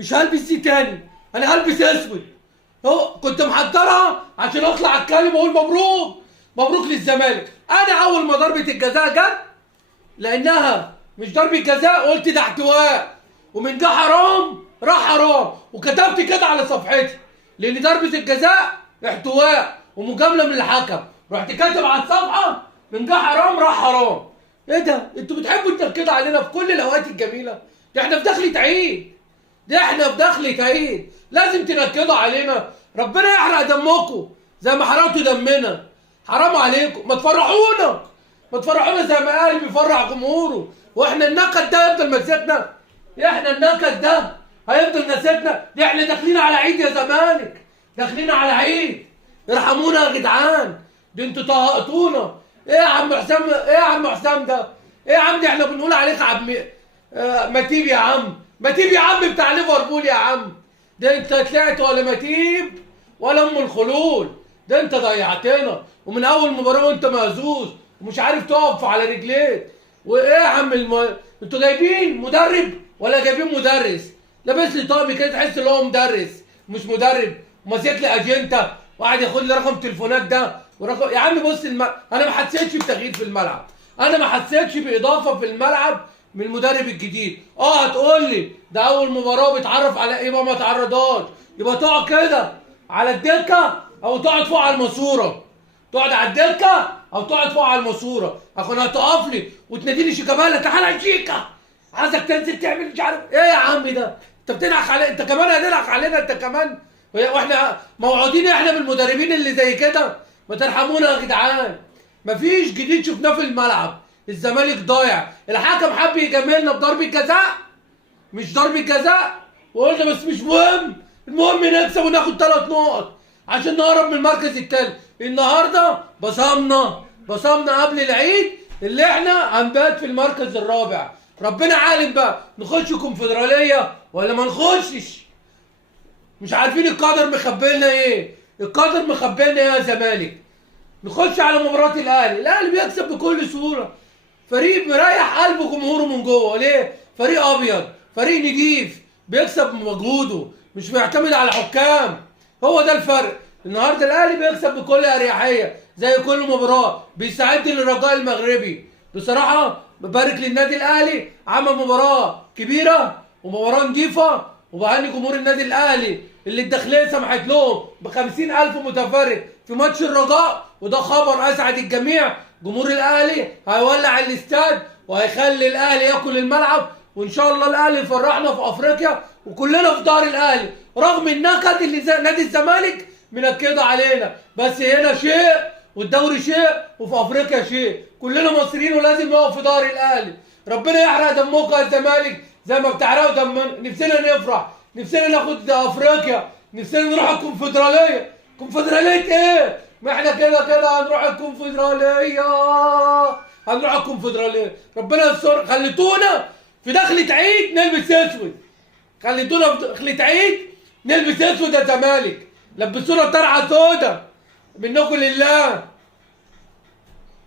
مش هلبس دي تاني، انا هلبس اسود. هو كنت محضرها عشان اطلع اتكلم واقول مبروك مبروك للزمالك. انا اول ما ضربه الجزاء جت لانها مش ضربه جزاء قلت ده احتواء، ومن ده حرام راح حرام، وكتبت كده على صفحتي لان ضربه الجزاء احتواء ومجامله من الحكم. رحت كاتب على الصفحه من ده حرام راح حرام. ايه ده؟ انتوا بتحبوا تنكدوا علينا في كل الاوقات الجميله؟ ده احنا في دخلة عيد، ده احنا في دخلة عيد، لازم تنكدوا علينا. ربنا يحرق دمكم زي ما حرقتوا دمنا. حرام عليكم، ما تفرحونا، ما تفرحونا زي ما الاهلي بيفرح جمهوره. واحنا النكد ده هيفضل ماسكنا؟ احنا النكد ده هيفضل ماسكنا؟ دي احنا داخلين على عيد يا زمالك، داخلين على عيد. ارحمونا يا جدعان، دي انتوا طهقتونا. ايه يا عم حسام؟ ايه يا عم حسام ده؟ ايه يا عم؟ دي احنا بنقول عليك عم متيب يا عم، متيب يا عم بتاع ليفربول يا عم. ده انت طلعت ولا متيب ولا ام الخلول، ده انت ضيعتنا. ومن اول مباراه وانت مهزوز ومش عارف تقف على رجليك. وايه يا عم انتوا جايبين مدرب ولا جايبين مدرس؟ لابس لي طقم كده تحس ان هو مدرس مش مدرب، وماسك لي اجنته وقاعد ياخد لي رقم تليفونات ده ورقم. يا عم بص انا ما حسيتش بتغيير في الملعب، انا ما حسيتش باضافه في الملعب من المدرب الجديد. هتقول لي ده اول مباراه بيتعرف على يبقى ما تعرضهاش، يبقى تقعد كده على الدكه او تقعد فوق على الماسوره، تقعد على الدكه او تقعد فوق على الماسوره. اكون هتقف لي وتنادي لي شيكابالا تعالى يا شيكا، عايزك تنزل تعمل مش عارف ايه يا عم. ده انت بتضحك علينا، انت كمان هتضحك علينا انت كمان. واحنا موعودين احنا بالمدربين اللي زي كده؟ ما ترحمونا يا جدعان. مفيش جديد شفناه في الملعب، الزمالك ضايع. الحكم حب يجاملنا بضربة جزاء مش ضربة جزاء، وقلنا بس مش مهم، المهم نكسب وناخد 3 نقط عشان نهرب من المركز الثالث. النهارده بصمنا قبل العيد اللي احنا هنبات في المركز الرابع. ربنا عالم بقى نخش كونفدرالية ولا ما نخشش. مش عارفين القدر مخبلنا ايه، القدر مخبلنا ايه يا زمالك. نخش على مباراة الاهلي بيكسب بكل سهولة، فريق مريح قلب جمهوره من جوه. ليه؟ فريق ابيض، فريق نجيف، بيكسب بمجهوده مش بيعتمد على حكام. هو ده الفرق. النهارده الاهلي بيكسب بكل اريحيه زي كل مباراه، بيستعد للرجاء المغربي. بصراحه ببارك للنادي الاهلي، عمل مباراه كبيره ومباراه نظيفه، وبهني جمهور النادي الاهلي اللي الداخليه سمحت لهم ب50,000 متفرج في ماتش الرجاء، وده خبر اسعد الجميع. جمهور الاهلي هيولع الاستاد وهيخلي الاهلي ياكل الملعب، وان شاء الله الاهلي يفرحنا في افريقيا وكلنا في دار الاهلي، رغم النكد اللي نادي الزمالك منكده علينا. بس هنا شيء والدوري شيء وفي افريقيا شيء، كلنا مصريين ولازم نقف في دار الاهلي. ربنا يحرق دمكم يا الزمالك زي ما بتحرقوا دمنا. نفسنا نفرح، نفسنا ناخد افريقيا، نفسنا نروح الكونفدراليه. كونفدراليه ايه؟ ما احنا كده هنروح الكونفدراليه، هنروح الكونفدراليه. ربنا يستر. خليتونا في دخلة عيد نلبس اسود، خليتونا في دخلة عيد نلبس اسود يا زمالك، لبسونا طرحه سودا منكم لله.